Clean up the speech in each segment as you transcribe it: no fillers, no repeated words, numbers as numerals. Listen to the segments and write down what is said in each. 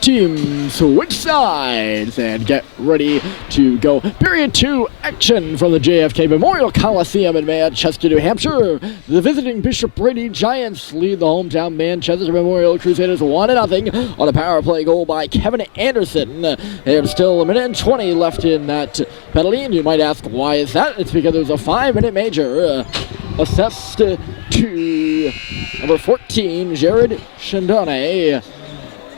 Team switch sides and get ready to go. Period 2 action from the JFK Memorial Coliseum in Manchester, New Hampshire. The visiting Bishop Brady Giants lead the hometown Manchester Memorial Crusaders 1-0 on a power play goal by Kevin Anderson. There's still 1:20 left in that penalty, and you might ask, why is that? It's because there's a 5-minute major assessed to number 14, Jared Chandone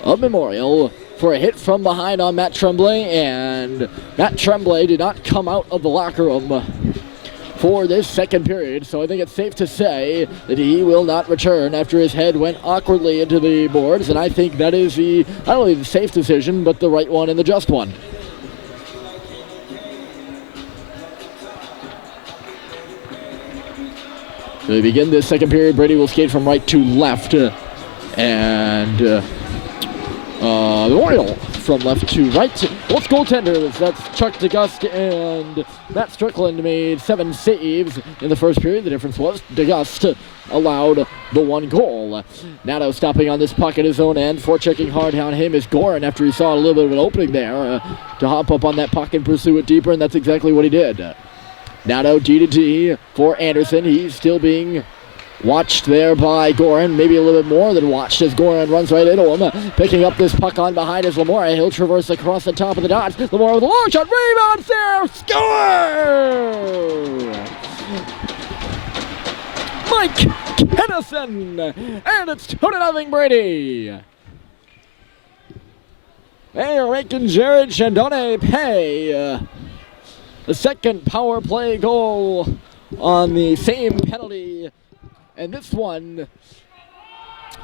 of Memorial for a hit from behind on Matt Tremblay, and Matt Tremblay did not come out of the locker room for this second period, so I think it's safe to say that he will not return after his head went awkwardly into the boards, and I think that is not only the safe decision, but the right one and the just one. So we begin this second period. Brady will skate from right to left, and Memorial from left to right. Both goaltenders, that's Chuck DeGust and Matt Strickland, made 7 saves in the first period. The difference was DeGust allowed the 1 goal. Nato stopping on this puck at his own end. Forechecking hard on him is Gorin after he saw a little bit of an opening there to hop up on that puck and pursue it deeper, and that's exactly what he did. Nato D for Anderson. He's still being watched there by Gorin, maybe a little bit more than watched as Gorin runs right into him. Picking up this puck on behind is Lamora. He'll traverse across the top of the dots. Lamora with a long shot, rebound there, score! Mike Kennison, and it's 2-0 Brady. They are making Jared Chandone pay the second power play goal on the same penalty. And this one,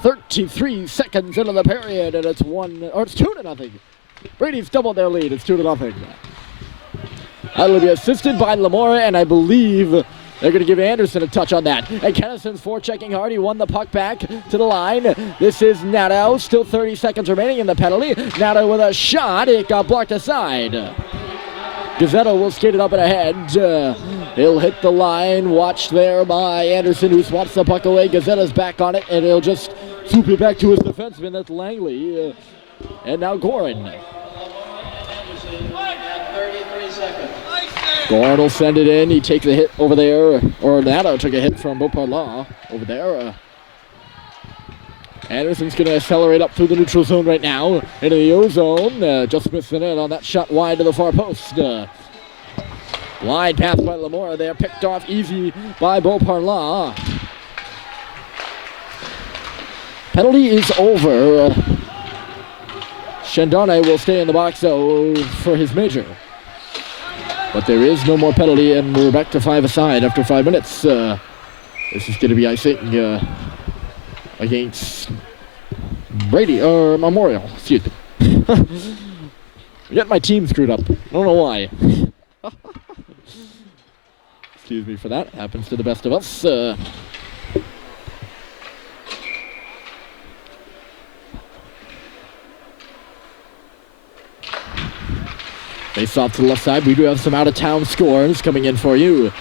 33 seconds into the period, and it's 2-0. Brady's doubled their lead. It's 2-0. That'll be assisted by Lamora, and I believe they're going to give Anderson a touch on that. And Kennison's forechecking hard. He won the puck back to the line. This is Nato. Still 30 seconds remaining in the penalty. Nato with a shot. It got blocked aside. Gazzetto will skate it up and ahead. He'll hit the line, watched there by Anderson, who swats the puck away. Gazetta's back on it, and he'll just swoop it back to his defenseman. That's Langley. And now Gorin. 33 seconds. Gorin will send it in. He takes a hit over there, or Nato took a hit from Beauparlant over there. Anderson's going to accelerate up through the neutral zone right now. Into the O zone. Just missing it on that shot wide to the far post. Wide pass by Lamora there. Picked off easy by Beauparlant. Penalty is over. Chandone will stay in the box though for his major. But there is no more penalty, and we're back to 5-a-side after 5 minutes. This is going to be icing against Brady, or Memorial, excuse me. I got my team screwed up. I don't know why. Excuse me for that. Happens to the best of us. Face off to the left side. We do have some out-of-town scores coming in for you.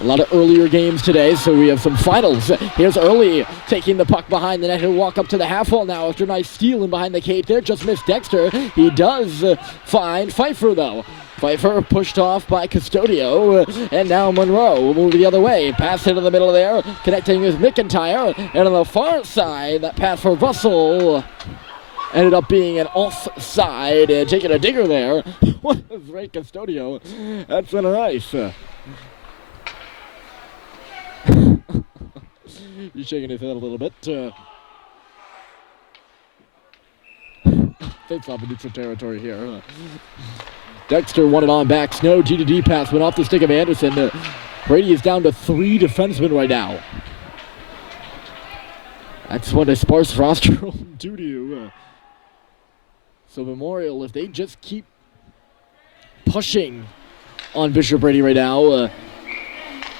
A lot of earlier games today, so we have some finals. Here's Early taking the puck behind the net. He'll walk up to the half wall now after a nice steal in behind the cape there. Just missed Dexter. He does find Pfeiffer, though. Pfeiffer pushed off by Custodio, and now Monroe will move the other way. Pass into the middle there, connecting with McIntyre. And on the far side, that pass for Russell ended up being an offside, and taking a digger there. What is Ray Custodio? That's been nice. He's shaking his head a little bit. Face off in neutral territory here. Dexter won it on back. Snow G2D pass went off the stick of Anderson. Brady is down to 3 defensemen right now. That's what a sparse roster will do to you. So Memorial, if they just keep pushing on Bishop Brady right now,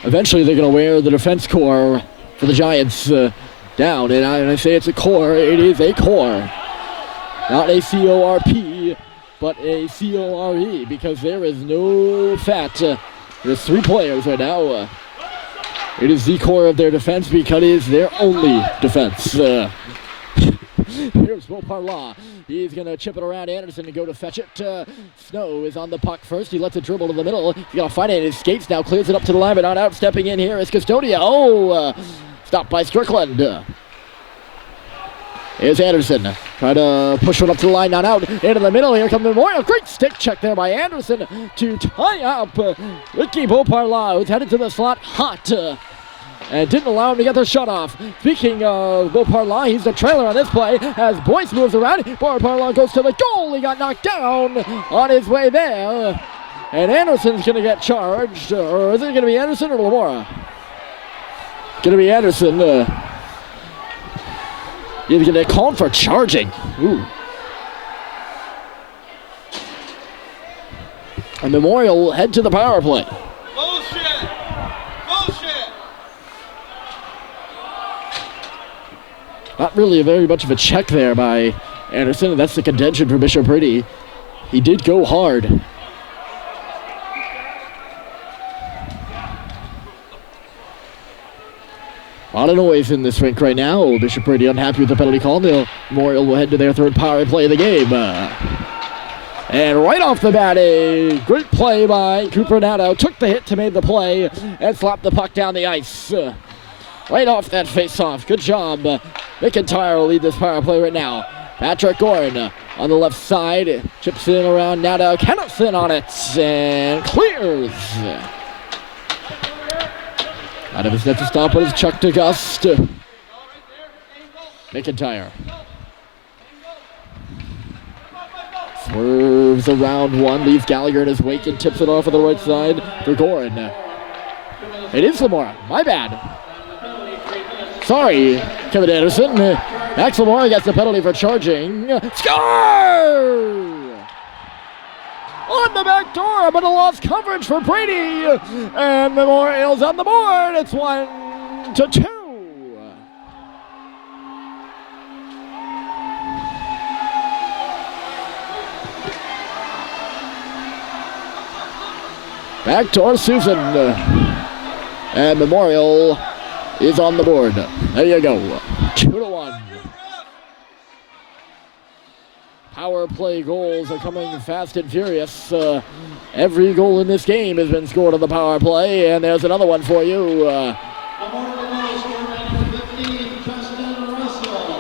eventually they're going to wear the defense core for the Giants down. And I say it's a core, it is a core. Not a C-O-R-P, but a C-O-R-E, because there is no fat. There's 3 players right now. It is the core of their defense because it is their only defense. Here's Will Parla. He's going to chip it around Anderson and go to fetch it. Snow is on the puck first. He lets it dribble to the middle. He's going to find it in his skates now. Clears it up to the line, but not out. Stepping in here is Custodia. Stopped by Strickland. Here's Anderson. Try to push one up to the line, not out. Into the middle. Here comes Memorial. Great stick check there by Anderson to tie up Ricky Beauparla, who's headed to the slot hot. And didn't allow him to get the shot off. Speaking of Beauparla, he's the trailer on this play. As Boyce moves around, Beauparla goes to the goal. He got knocked down on his way there. And Anderson's going to get charged. Or is it going to be Anderson or Lamora? Going to be Anderson. He's going to call for charging. Ooh. And Memorial will head to the power play. Bullshit! Not really very much of a check there by Anderson. That's the contention for Bishop Brady. He did go hard. A lot of noise in this rink right now. Bishop Brady unhappy with the penalty call. Memorial will head to their third power play of the game. And right off the bat, a great play by Cooper Nato. Took the hit to make the play and slapped the puck down the ice. Right off that face-off. Good job. McIntyre will lead this power play right now. Patrick Gorin on the left side. Chips in around Nato. Kennison on it. And clears. Out of his net to stop it is Chuck DeGust. McIntyre. Swerves around one, leaves Gallagher in his wake and tips it off on the right side for Gorin. It is Lamora. My bad. Sorry, Kevin Anderson. Max Lamora gets the penalty for charging. Score! On the back door, but a lost coverage for Brady. And Memorial's on the board. It's 1-2. Backdoor Susan. And Memorial is on the board. There you go. 2-1. Power play goals are coming fast and furious. Every goal in this game has been scored on the power play, and there's another one for you.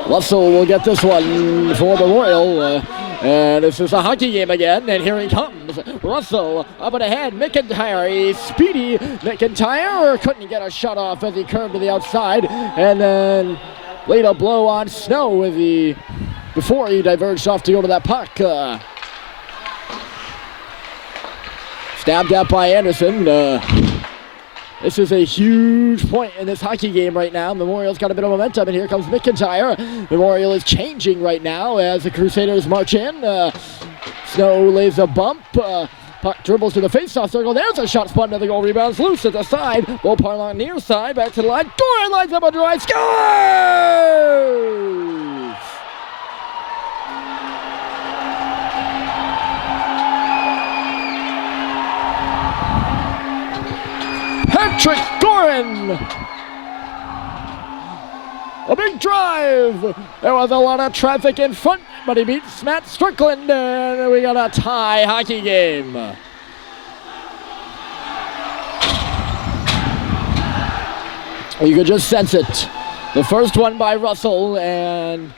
Russell will get this one for Memorial. And this is a hockey game again, and here he comes. Russell up and ahead. McIntyre, he's speedy. McIntyre couldn't get a shot off as he curved to the outside, and then laid a blow on Snow with the before he diverged off to go to that puck. Stabbed out by Anderson. This is a huge point in this hockey game right now. Memorial's got a bit of momentum, and here comes McIntyre. Memorial is changing right now as the Crusaders march in. Snow lays a bump. Puck dribbles to the face-off circle. There's a shot spun to the goal. Rebounds loose at the side. Beauparla near side. Back to the line. Gorin lines up a drive. Scores! Patrick Gorin! A big drive! There was a lot of traffic in front, but he beats Matt Strickland, and we got a tie hockey game. You could just sense it. The first one by Russell, and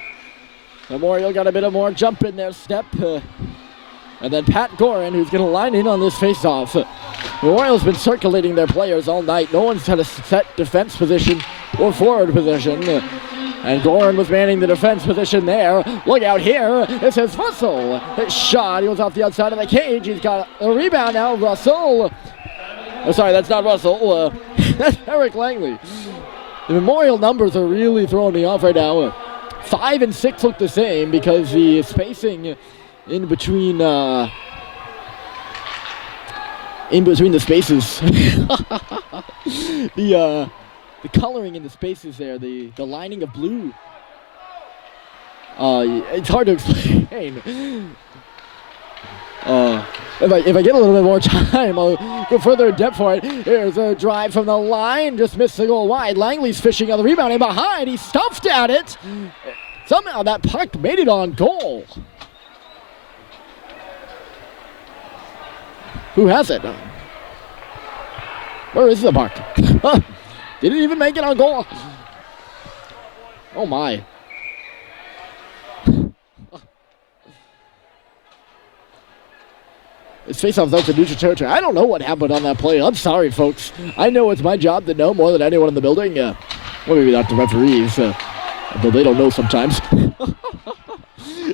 Memorial got a bit of more jump in their step. And then Pat Gorin, who's going to line in on this face-off. Memorial's been circulating their players all night. No one's had a set defense position or forward position. And Gorin was manning the defense position there. Look out here. This is Russell. His shot. He was off the outside of the cage. He's got a rebound now. Russell. Oh, sorry, that's not Russell. That's Eric Langley. The Memorial numbers are really throwing me off right now. 5 and 6 look the same because the spacing in between the spaces. the coloring in the spaces there, the lining of blue. It's hard to explain. If I get a little bit more time, I'll go further in depth for it. Here's a drive from the line, just missed the goal wide. Langley's fishing on the rebound, and behind, he stuffed at it. Somehow that puck made it on goal. Who has it? Where is the puck? Did it even make it on goal? Oh my. His face-off's out to neutral territory. I don't know what happened on that play. I'm sorry, folks. I know it's my job to know more than anyone in the building. Well, maybe not the referees, though they don't know sometimes.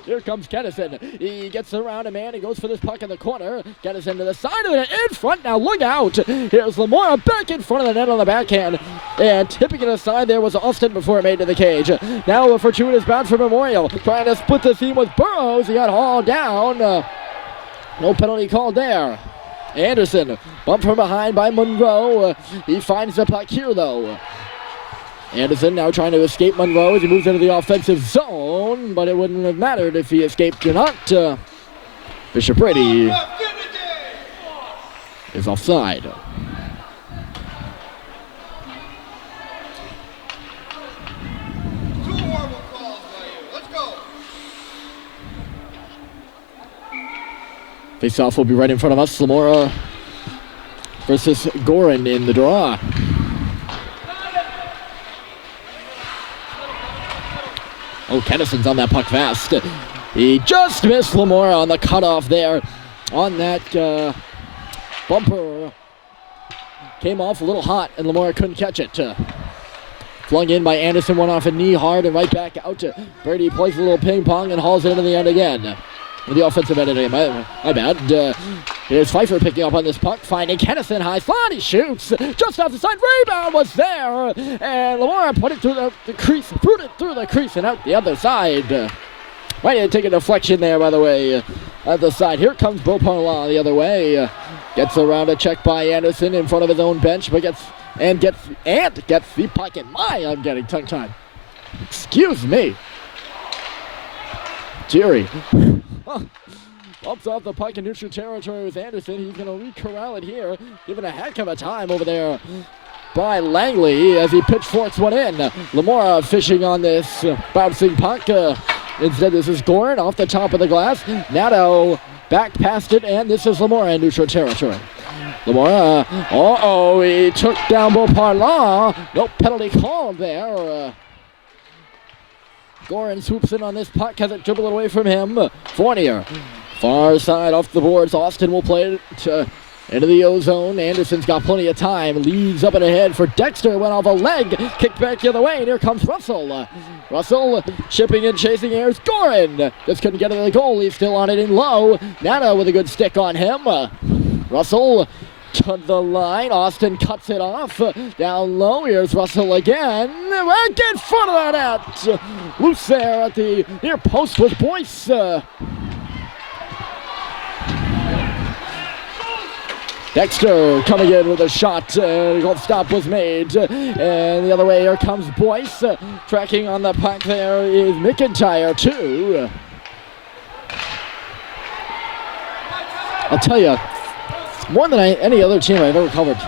Here comes Kennison. He gets around a man. He goes for this puck in the corner. Kennison to the side of it, in front. Now look out. Here's Lamora back in front of the net on the backhand. And tipping it aside there was Austin before it made to the cage. Now a fortuitous bounce for Memorial. Trying to split the seam with Burrows. He got hauled down. No penalty called there. Anderson bumped from behind by Monroe. He finds the puck here though. Anderson now trying to escape Monroe as he moves into the offensive zone, but it wouldn't have mattered if he escaped or not. Bishop Brady is offside. Face-off will be right in front of us. Lamora versus Gorin in the draw. Oh, Kennison's on that puck fast. He just missed Lamora on the cutoff there. On that bumper. Came off a little hot, and Lamora couldn't catch it. Flung in by Anderson, went off a knee hard and right back out. Brady plays a little ping pong and hauls it into the end again. With the offensive editing, my bad. Here's Pfeiffer picking up on this puck, finding Kennison high slot. He shoots just off the side. Rebound was there, and Lamora put it through the crease, put it through the crease and out the other side. Might need to take a deflection there, by the way, at the side. Here comes Beauparlant the other way. Gets around a check by Anderson in front of his own bench, but gets the puck in I'm getting tongue-tied. Excuse me. Jerry. Bumps off the puck in neutral territory with Anderson. He's going to re-corral it here. Given a heck of a time over there by Langley as he pitchforks one in. Lamora fishing on this bouncing puck. Instead, this is Gorin off the top of the glass. Nato back past it, and this is Lamora in neutral territory. Lamora, he took down Beauparlant. No penalty called there. Gorin swoops in on this puck, has it dribbled away from him. Fournier, far side off the boards. Austin will play it into the O-zone. Anderson's got plenty of time. Leads up and ahead for Dexter. Went off a leg. Kicked back the other way. And here comes Russell. Russell chipping and chasing. Here's Gorin. Just couldn't get to the goal. He's still on it in low. Nana with a good stick on him. Russell to the line. Austin cuts it off. Down low. Here's Russell again. Right in front of the net. Loose there at the near post was Boyce. Dexter coming in with a shot. Goal stop was made. And the other way, here comes Boyce. Tracking on the puck there is McIntyre, too. I'll tell you, more than any other team I've ever covered,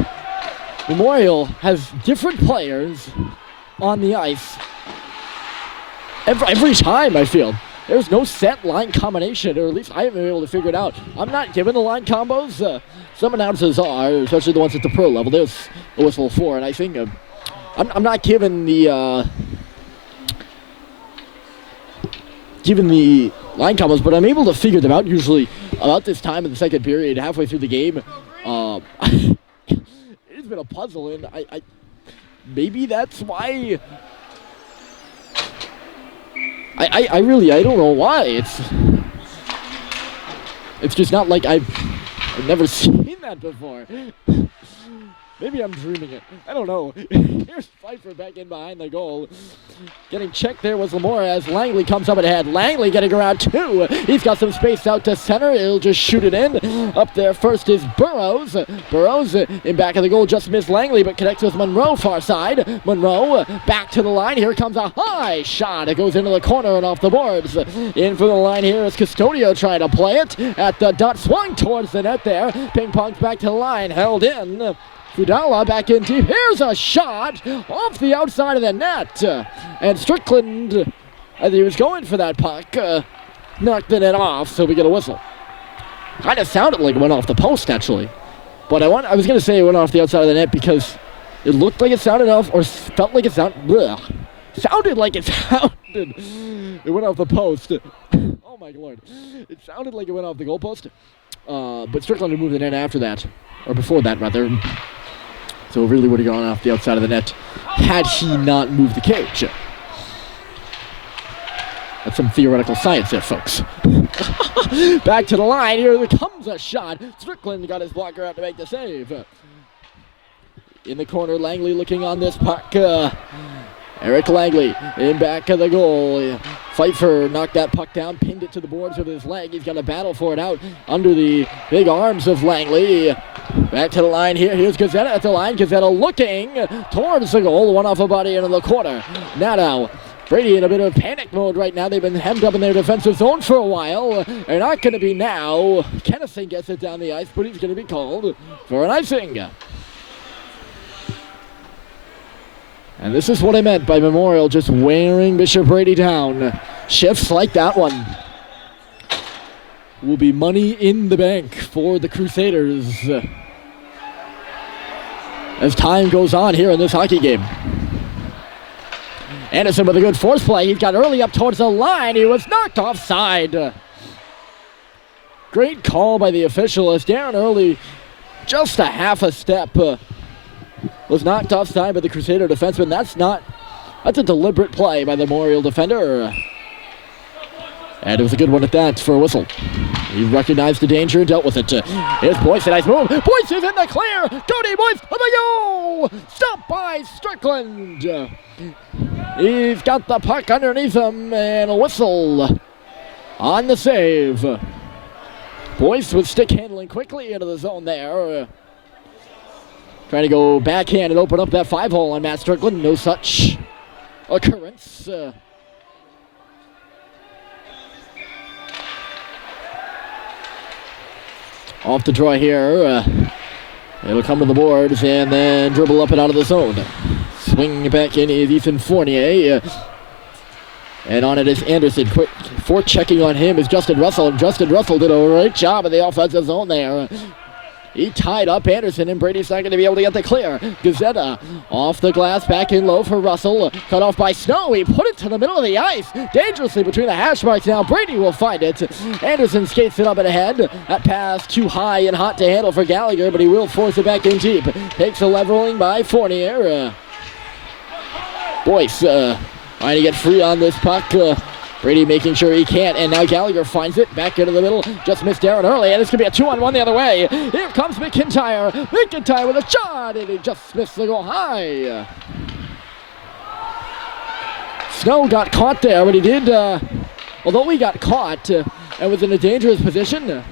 Memorial has different players on the ice every time, I feel. There's no set line combination, or at least I haven't been able to figure it out. I'm not given the line combos. Some announcers are, especially the ones at the pro level. There's a whistle for, and I think I'm not given the line combos, but I'm able to figure them out usually about this time in the second period, halfway through the game. It's been a puzzle, and I maybe that's why. I really don't know why. It's just not like I've never seen that before. Maybe I'm dreaming it. I don't know. Here's Pfeiffer back in behind the goal. Getting checked there was Lamora as Langley comes up ahead. Langley getting around two. He's got some space out to center. He'll just shoot it in. Up there first is Burrows. Burrows in back of the goal just missed Langley, but connects with Monroe far side. Monroe back to the line. Here comes a high shot. It goes into the corner and off the boards. In for the line here is Custodio trying to play it. At the dot, swung towards the net there. Ping pong's back to the line. Held in. Fudala back in deep. Here's a shot off the outside of the net. And Strickland as he was going for that puck, knocked the net off, so we get a whistle. Kind of sounded like it went off the post, actually. But I was going to say it went off the outside of the net because it looked like it sounded off, or felt like it sounded like it sounded. It went off the post. Oh, my Lord. It sounded like it went off the goalpost. But Strickland had moved the net after that, or before that, rather. So it really would have gone off the outside of the net had he not moved the cage. That's some theoretical science there, folks. Back to the line. Here comes a shot. Strickland got his blocker out to make the save. In the corner, Langley looking on this puck. Eric Langley in back of the goal. Pfeiffer knocked that puck down, pinned it to the boards with his leg. He's got to battle for it out under the big arms of Langley. Back to the line here. Here's Gazzetta at the line. Gazzetta looking towards the goal. One off a body into the corner. Now, Brady in a bit of panic mode right now. They've been hemmed up in their defensive zone for a while. They're not going to be now. Kennison gets it down the ice, but he's going to be called for an icing. And this is what I meant by Memorial just wearing Bishop Brady down. Shifts like that one will be money in the bank for the Crusaders as time goes on here in this hockey game. Anderson with a good force play. He's got early up towards the line. He was knocked offside. Great call by the official as Darren Early, just a half a step, was knocked offside by the Crusader defenseman. That's a deliberate play by the Memorial defender. And it was a good one at that for a whistle. He recognized the danger and dealt with it. Here's Boyce, a nice move. Boyce is in the clear. Cody Boyce for the goal. Stopped by Strickland. He's got the puck underneath him and a whistle on the save. Boyce with stick handling quickly into the zone there. Trying to go backhand and open up that 5-hole on Matt Strickland. No such occurrence. Off the draw here. It'll come to the boards and then dribble up and out of the zone. Swing back in is Ethan Fournier. And on it is Anderson. Quick forechecking on him is Justin Russell. And Justin Russell did a great job in the offensive zone there. He tied up Anderson, and Brady's not going to be able to get the clear. Gazzetta off the glass, back in low for Russell. Cut off by Snow. He put it to the middle of the ice. Dangerously between the hash marks now. Brady will find it. Anderson skates it up and ahead. That pass too high and hot to handle for Gallagher, but he will force it back in deep. Takes a leveling by Fournier. Boyce trying to get free on this puck. Brady making sure he can't, and now Gallagher finds it back into the middle. Just missed Darren Early, and this could be a 2-on-1 the other way. Here comes McIntyre. McIntyre with a shot, and he just missed the goal high. Snow got caught there, but he did, although he got caught and was in a dangerous position,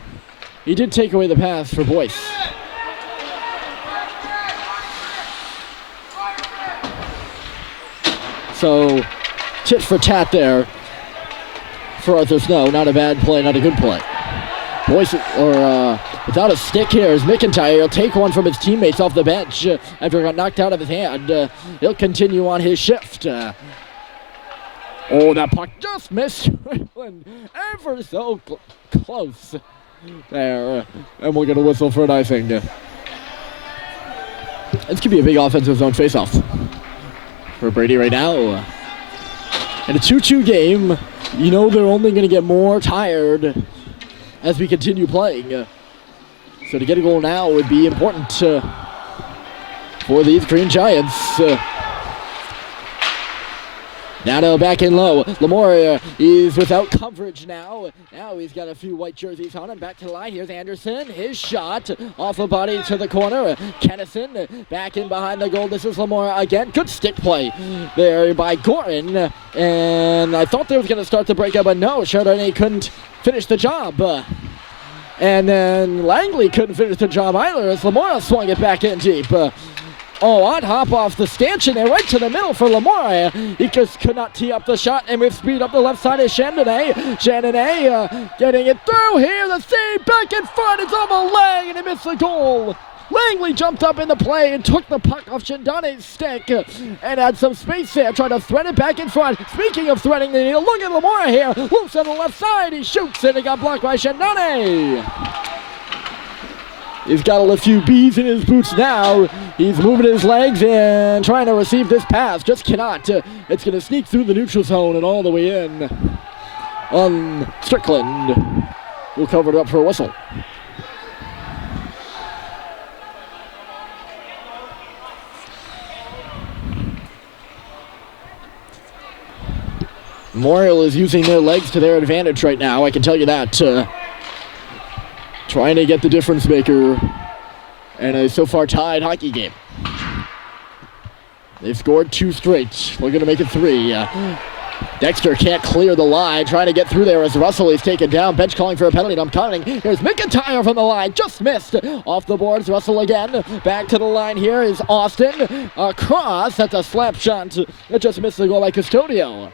he did take away the pass for Boyce. So, tit for tat there for Arthur Snow. Not a bad play, not a good play. Boyce, without a stick here, is McIntyre. He'll take one from his teammates off the bench after it got knocked out of his hand. He'll continue on his shift. Oh, that puck just missed ever so close there. And we'll get a whistle for an icing. This could be a big offensive zone faceoff for Brady right now. In a 2-2 game, you know they're only going to get more tired as we continue playing. So to get a goal now would be important for these Green Giants. Now back in low. Lamore is without coverage now. Now he's got a few white jerseys on him. Back to the line. Here's Anderson. His shot off a body to the corner. Kennison back in behind the goal. This is Lamore again. Good stick play there by Gordon. And I thought they was going to start the breakup, but no. Chardonnay couldn't finish the job. And then Langley couldn't finish the job either as Lamore swung it back in deep. Odd hop off the stanchion there, right to the middle for Lamore. He just could not tee up the shot, and with speed up the left side is Chandonnet. Chandonnet getting it through here. The save back in front. It's on the leg, and he missed the goal. Langley jumped up in the play and took the puck off Shendane's stick and had some space there, trying to thread it back in front. Speaking of threading the needle, look at Lamora here. Loose on the left side. He shoots and it got blocked by Shendane. He's got a few bees in his boots now. He's moving his legs and trying to receive this pass. Just cannot. It's going to sneak through the neutral zone and all the way in on Strickland. We'll cover it up for a whistle. Memorial is using their legs to their advantage right now, I can tell you that. Trying to get the difference maker in a so far tied hockey game. They've scored 2 straight. We're going to make it 3. Dexter can't clear the line, trying to get through there as Russell is taken down. Bench calling for a penalty. I'm counting. Here's McIntyre from the line. Just missed. Off the boards. Russell again. Back to the line here is Austin. Across. That's a slap shot. It just missed the goal by Custodio.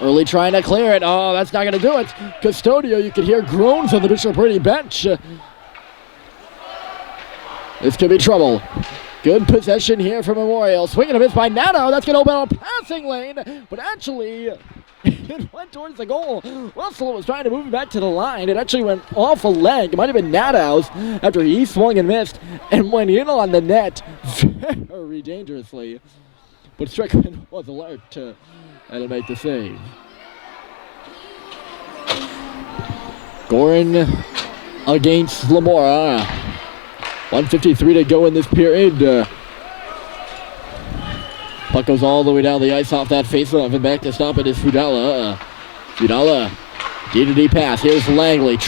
Early trying to clear it. Oh, that's not going to do it. Custodio, you can hear groans on the Bishop Brady bench. This could be trouble. Good possession here for Memorial. Swinging a miss by Nato. That's going to open up a passing lane. But actually, it went towards the goal. Russell was trying to move it back to the line. It actually went off a leg. It might have been Nato's after he swung and missed and went in on the net very dangerously. But Strickland was alert to make the save. Gorin against Lamora. 1:53 to go in this period. Puck goes all the way down the ice off that faceoff, and back to stop it is Fudala. Fudala, D-to-D pass. Here's Langley.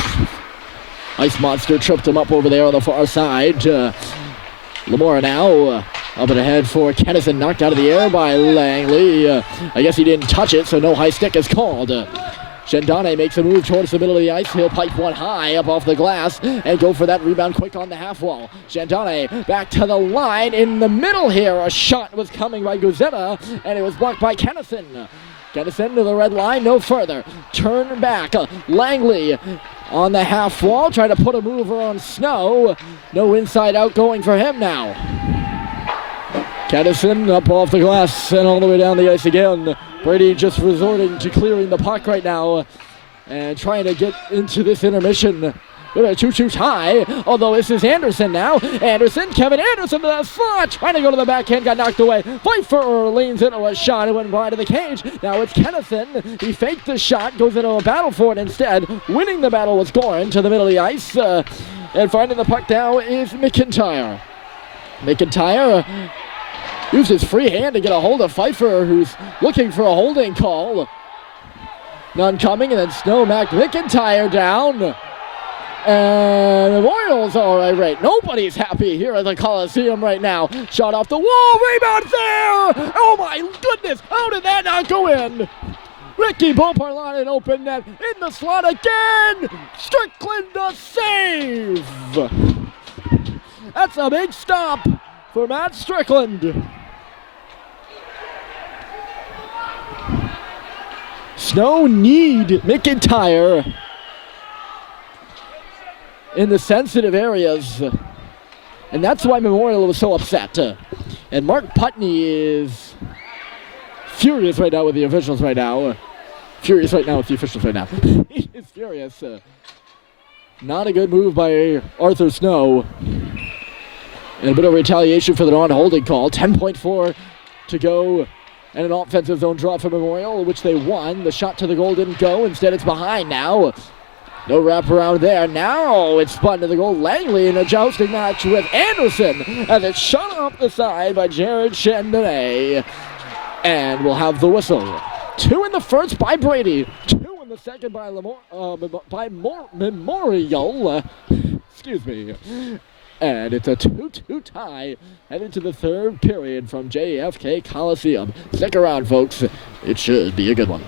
Ice Monster tripped him up over there on the far side. Lamora now up and ahead for Kennison, knocked out of the air by Langley. I guess he didn't touch it, so no high stick is called. Shendane makes a move towards the middle of the ice. He'll pipe one high up off the glass and go for that rebound quick on the half wall. Shendane back to the line in the middle here. A shot was coming by Guzetta, and it was blocked by Kennison. Kennison to the red line, no further. Turn back. Langley on the half wall, trying to put a mover on Snow. No inside out going for him now. Kennison up off the glass and all the way down the ice again. Brady just resorting to clearing the puck right now and trying to get into this intermission. With a 2-2 tie, although this is Anderson now. Anderson, Kevin Anderson to the slot, trying to go to the backhand, got knocked away. Pfeiffer leans into a shot and went wide of the cage. Now it's Kennison. He faked the shot, goes into a battle for it instead. Winning the battle was Gorin to the middle of the ice. And finding the puck now is McIntyre. McIntyre used his free hand to get a hold of Pfeiffer, who's looking for a holding call. None coming, and then Snow knocked McIntyre down. And Memorial's all right. Nobody's happy here at the Coliseum right now. Shot off the wall, rebound there! Oh my goodness, how did that not go in? Ricky Beauparlant in open net, in the slot again! Strickland the save! That's a big stop for Matt Strickland. Snow need McIntyre in the sensitive areas, and that's why Memorial was so upset. And Mark Putney is furious right now with the officials right now. He is furious. Not a good move by Arthur Snow. And a bit of retaliation for the non-holding call. 10.4 to go. And an offensive zone draw for Memorial, which they won. The shot to the goal didn't go. Instead, it's behind now. No wraparound there. Now it's spun to the goal. Langley in a jousting match with Anderson as it's shot off the side by Jared Chandonnet. And we'll have the whistle. 2 in the first by Brady. 2 in the second by Memorial. Excuse me. And it's a 2-2 tie headed to the third period from JFK Coliseum. Stick around, folks. It should be a good one.